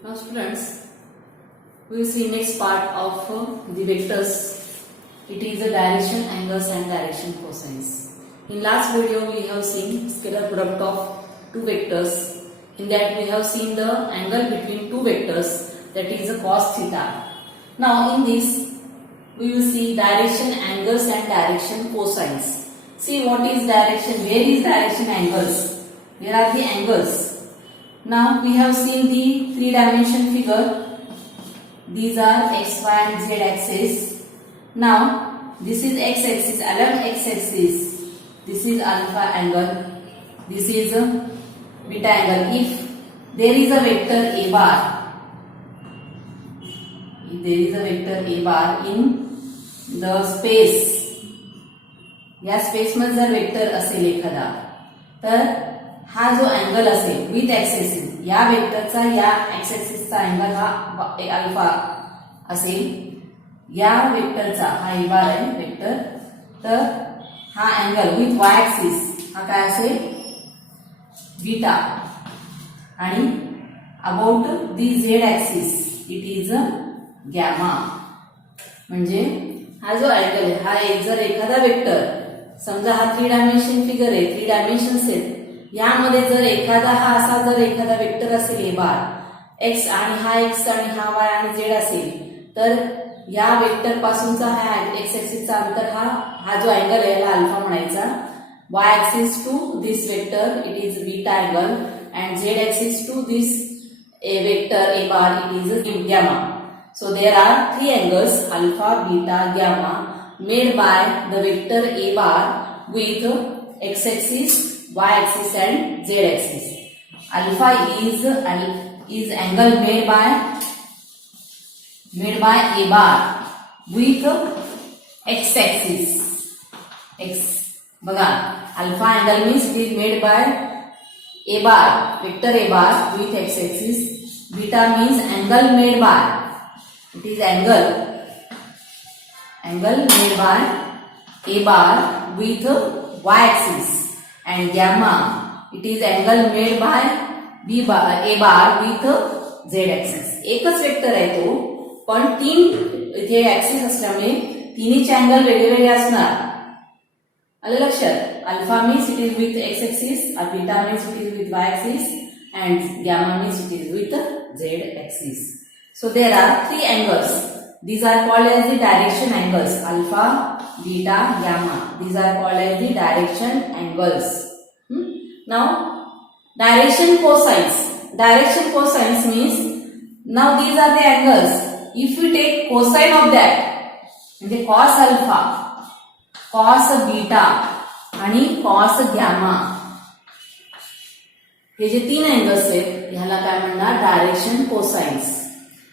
Now students, we will see next part of the vectors. It is the direction, angles and direction cosines. In last video we have seen scalar product of two vectors. In that we have seen the angle between two vectors, that is a cos theta. Now in this we will see direction, angles and direction cosines. See what is direction, where is direction, angles. Where are the angles? Now we have seen the three-dimension figure. These are x, y and z axis. Now this is x axis, along x axis. This is alpha angle. This is beta angle. If there is a vector a bar, if there is a vector a bar in the space, या space मध्ये जर vector असेल एखादा, तर हा जो angle असेल with axis, या वेक्टरचा या एक्स एक्सिसचा अँगल हा अल्फा असेल, या वेक्टरचा हा ए बार आहे वेक्टर, तर हा अँगल विथ वाय एक्सिस हा काय असेल बीटा, आणि about the Z axis it is gamma. म्हणजे हा जो अँगल आहे हा जर एखादा वेक्टर, समजा हा थ्री डायमेन्शन फिगर आहे, थ्री डायमेन्शन्स आहेत, यामध्ये जर एखादा हा असा जर एखादा वेक्टर असेल ए बार एक्स, आणि हा एक्स आणि हा वाय आणि झेड असेल, तर या वेक्टर पासूनचा हा एक्स एक्सिसचा अंतर हा जो अँगल आहे याला अल्फा म्हणायचा. Y axis to this vector it is beta angle, and Z axis to this vector A bar it is gamma. So there are three angles alpha, beta, gamma made by the vector a bar with x axis, y axis and z axis. Alpha is angle made by a bar with x axis. X बघा, alpha angle means it is made by a bar, vector a bar with x axis. Beta means angle made by, it is angle made by a bar with y axis, and gamma it is angle made by a bar with z axis. एकच vector आहे तो, पण तीन इथे axis असल्यामुळे तिन्हीचे angle वेगवेगळे असणार. आलं लक्षात? Alpha means it is with x axis, beta means it is with y axis, and gamma means it is with z axis. So there are three angles. These are called as the direction angles, alpha, beta, gamma. These are called as the direction angles. Now direction cosines. Direction cosines means now these are the angles. If we take cosine of that, म्हणजे cos alpha, cos beta आणि cos gamma, हे जे तीन angles आहेत ह्याला काय म्हणणार? Direction cosines.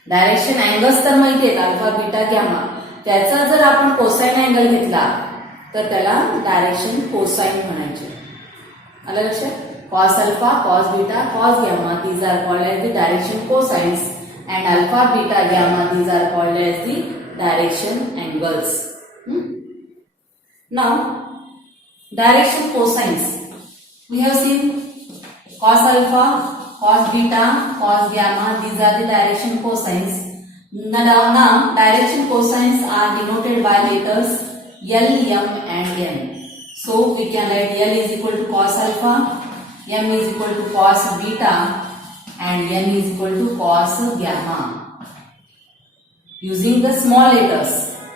Direction angles तर माहिती आहेत, अल्फा, बीटा, गॅमा. त्याचा जर आपण कोसाइन अँगल घेतला तर त्याला डायरेक्शन कोसाइन म्हणायचे. आलं लक्षात? Cos alpha, cos beta, cos gamma, these are called as the direction cosines, and alpha, beta, gamma, these are called as the direction angles. Now direction cosines we have seen cos alpha, cos beta, cos gamma, these are the direction cosines. Now direction cosines are denoted by letters L, M and N. So we can write L is equal to cos alpha, M is equal to cos beta and N is equal to cos gamma. Using the small letters.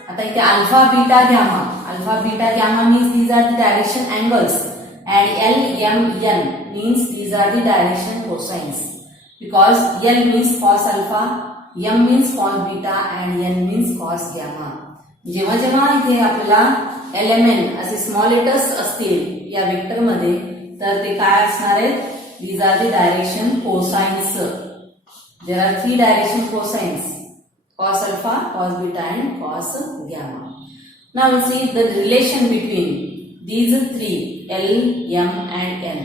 आता इथे alpha, beta, gamma. Alpha, beta, gamma means these are the direction angles. And L, M, N means these are the direction cosines, because L means cos alpha, M means cos beta and N means cos gamma. जेव्हा जेव्हा इथे आपल्याला element असे small letters असतील या vector मध्ये, तर ते काय असणार आहेत? these are the direction cosines. There are three direction cosines: cos alpha, cos beta and cos gamma. Now we see the relation between these three L, M and N.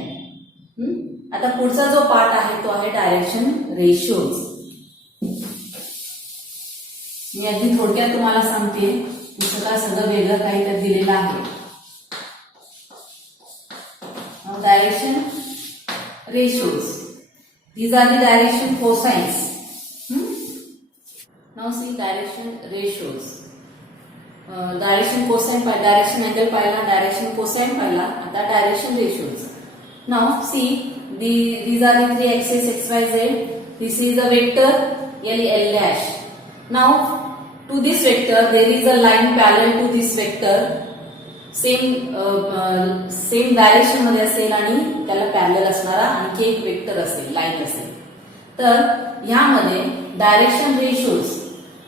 आता पुढचा जो पार्ट आहे तो आहे डायरेक्शन रेशियोज. मी अगदी थोडक्यात तुम्हाला सांगते, पुस्तकात सगळं वेगळं काहीतरी दिलेलं आहे. Direction ratios. These are the direction cosines. Now see direction ratios. Direction cosine direction angle पाहिला, direction cosine पाहिला, आता direction ratios. Now see these are the three axes x, y, z. This is a vector L dash. Now to this vector there is a line parallel to this vector. Same direction मध्ये असेल आणि त्याला parallel असणारा आणखी एक vector असेल, line असेल. तर ह्यामध्ये direction ratios.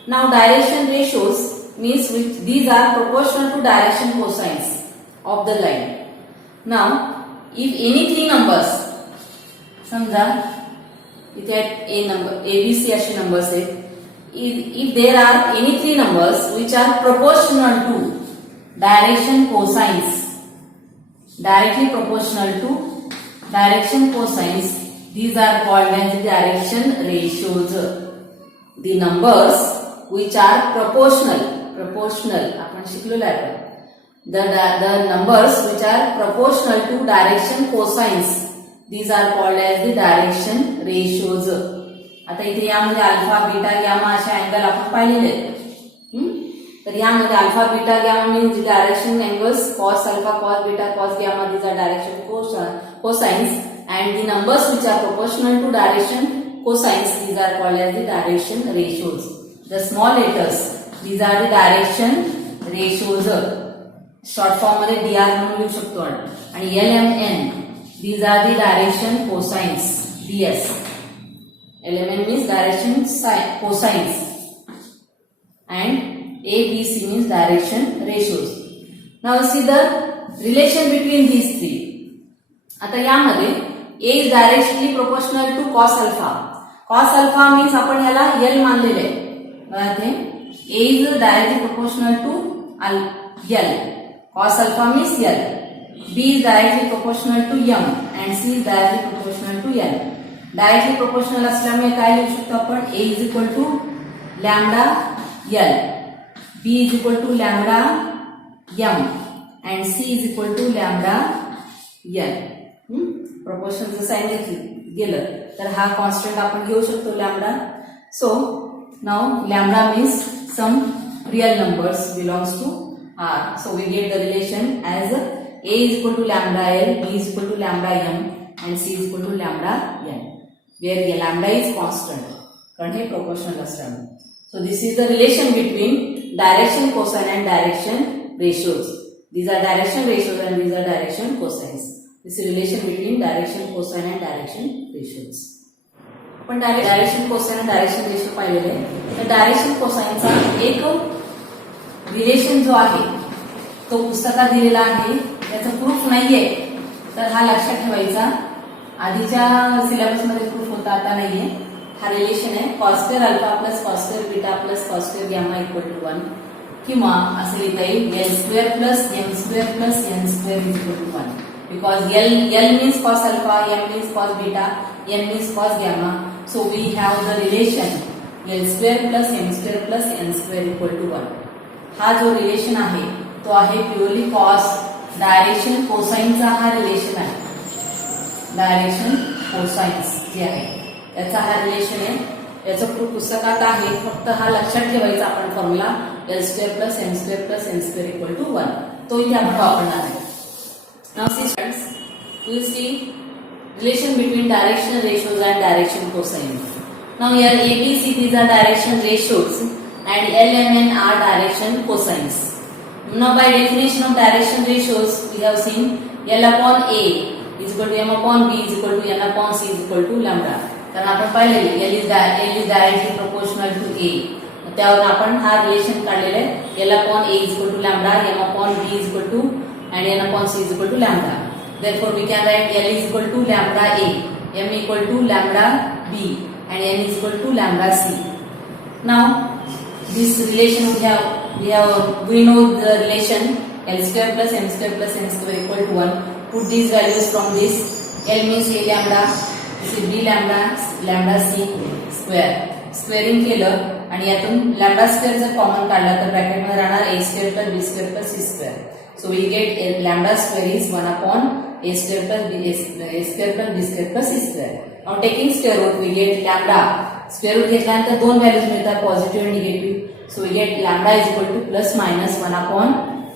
Now direction ratios means which these are proportional to direction cosines of the line. Now if any three numbers, समजा इथे a number a b c असे नंबर्स आहेत, if there are any three numbers which are proportional to direction cosines, directly proportional to direction cosines, these are called as the direction ratios. The numbers which are proportional आपण शिकलेलो आहे. The numbers which are proportional to direction cosines, these are called as the direction ratios. आता इथे यामध्ये alpha beta gamma असे angle आपण पाहिलेले आहेत. तर यामध्ये alpha beta gamma means direction angles cos alpha cos beta cos gamma, these are direction cosines, and the numbers which are proportional to direction cosines, these are called as the direction ratios. The small letters, these are the direction ratios. Short form मध्ये dr म्हणून लिहू शकतो. आणि LMN, these are the direction cosines, ds. LMN means direction cosines and ABC means direction ratios. Now see the relation between these three. आता यामध्ये A is directly proportional to cos alpha. Cos alpha means आपण याला L मानलेले आहे. बघा A is directly proportional to L. Cos alpha means L. B is directly proportional to M and C is directly proportional to L. Directly proportional असल्यामुळे काय लिहू शकतो आपण? A is equal to lambda L. B is equal to lambda M and C is equal to lambda L. Proportion sign गेलं तर हा constant आपण घेऊ शकतो lambda. So now lambda means some real numbers belongs to R. So we get the relation as A is equal to lambda L, B is equal to lambda M and C is equal to lambda N, where lambda is constant कारण हे proportional असल्यामुळे. So this is the relation between direction cosine and direction ratios. These are direction ratios and these are direction cosines. This is relation between direction cosine and direction ratios. आपण direction cosine आणि direction ratio पाहिलेले आहे. तर direction कोसाइनचा एक relation जो आहे तो पुस्तकात दिलेला आहे, त्याचं प्रूफ नाहीये. तर हा लक्षात ठेवायचा. आधीच्या सिलेबस मध्ये प्रूफ होता, आता नाहीये. हा रिलेशन आहे cos square alpha plus cos square beta plus cos square gamma equal to 1, किंवा असे लिहिता येईल L square plus M square plus N square equal to 1. Because L means cos alpha, M means cos beta, N means cos gamma. So we have the relation L square plus M square plus N square equal to 1. हा जो relation आहे तो आहे purely cos direction कोसाइनचा हा relation आहे. Direction cosines जे आहे त्याचा हा रिलेशन आहे. याचं प्रूफ पुस्तकात आहे, फक्त हा लक्षात ठेवायचा आपण formula L square plus M square plus N square equal to 1. तो इथे आपण वापरणार आहे. Now see friends, we will see relation between direction ratios and direction cosines. Now here A, B, C, these are direction ratios and L, M, N are direction cosines. Now by definition of direction ratios, we have seen L upon A is equal to M upon B is equal to N upon C is equal to lambda. कारण आपण पाहिलेले L is directly proportional to A. त्यावर आपण हा relation काढलेला आहे. L upon A is equal to lambda, M upon B is equal to and N upon C is equal to lambda. Therefore we can write L is equal to lambda A, M equal to lambda B and N is equal to lambda C. Now this relation we know the relation L square plus M square plus N square equal to 1. Put these values from this. L means A lambda, this is B lambda, lambda C square. Squaring केलं आणि यातून lambda square जर common काढला तर bracket मध्ये राहणार A square plus B square plus C square. So we get lambda square is 1 upon A square plus B square plus B square plus C square. Now taking square root we get lambda square root घेतल्यानंतर दोन values मिळतात, positive आणि negative. So we get lambda is equal to plus minus 1 upon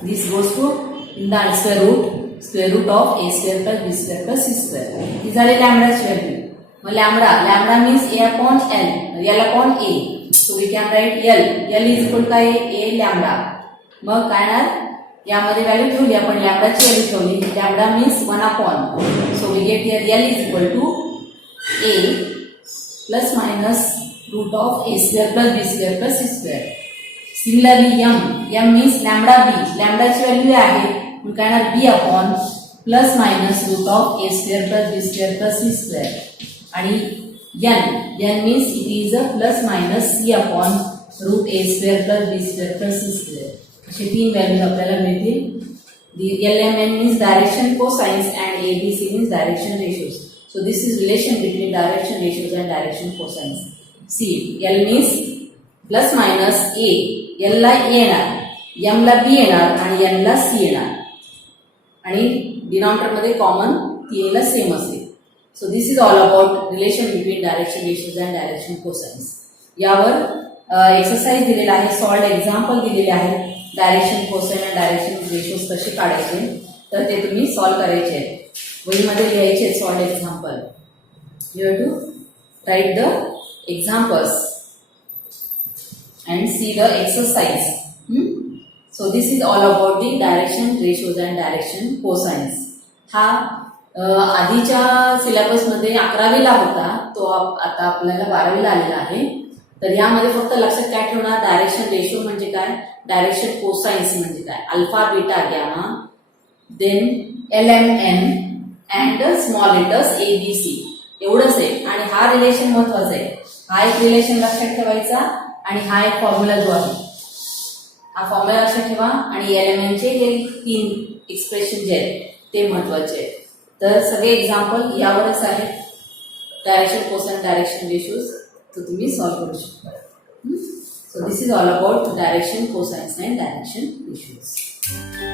this goes to in the square root of a square plus b square plus c square. ही झाली लॅम्बडाची value. मग lambda means a upon l upon a. So we can write l is equal काय a lambda. मग काय ना यामध्ये value ठेवली आपण, लॅम्बडाची व्हॅल्यू ठेवली. Lambda means 1 upon. So we get here l is equal to a plus minus root of a square plus b square plus c square. Similarly m means lambda b. लॅम्बडाची value आहे मग काय ना b upon plus minus root of a square plus b square plus c square. आणि n means it is a plus minus c upon root a square plus b square plus c square. असे तीन values आपल्याला मिळतील. LMN means direction cosines and ABC means direction ratios. So this is relation between direction ratios and direction cosines. C L means plus minus A. L ला A येणार, M ला B येणार आणि N ला C येणार. आणि denominator मध्ये common तीनला same असेल. So this is all about relation between direction ratios and direction cosines. यावर एक्सरसाइज दिलेला आहे, सॉल्व्ड एक्झाम्पल दिलेले आहे. डायरेक्शन कोसाइन आणि डायरेक्शन रेशियोज कसे काढायचे तर ते तुम्ही सॉल्व्ह करायचे आहेत. वहीमध्ये लिहायचे solved example. You have to write the examples and see the exercise. So this is all about the direction ratios and direction cosines. हा आधीच्या सिलेबस मध्ये 11वीला होता, तो आता आपल्याला 12वीला आलेला आहे. तर यामध्ये फक्त लक्षात काय ठेवणार, डायरेक्शन रेशियो म्हणजे काय, डायरेक्शन कोसाइन्स म्हणजे काय, alpha beta gamma, then LMN and small letters ABC एवढंच आहे. आणि हा रिलेशन महत्वाचा आहे. हा एक रिलेशन लक्षात ठेवायचा आणि हा एक फॉर्म्युला जो आहे हा फॉर्म्युला लक्षात ठेवा. आणि एलिमेंटचे हे तीन एक्सप्रेशन जे आहेत ते महत्वाचे आहेत. तर सगळे एक्झाम्पल यावरच आहेत. डायरेक्शन कोसाइन डायरेक्शन रेशियोज तो तुम्ही सॉल्व्ह करू शकता. So this is all about direction cosines and direction ratios.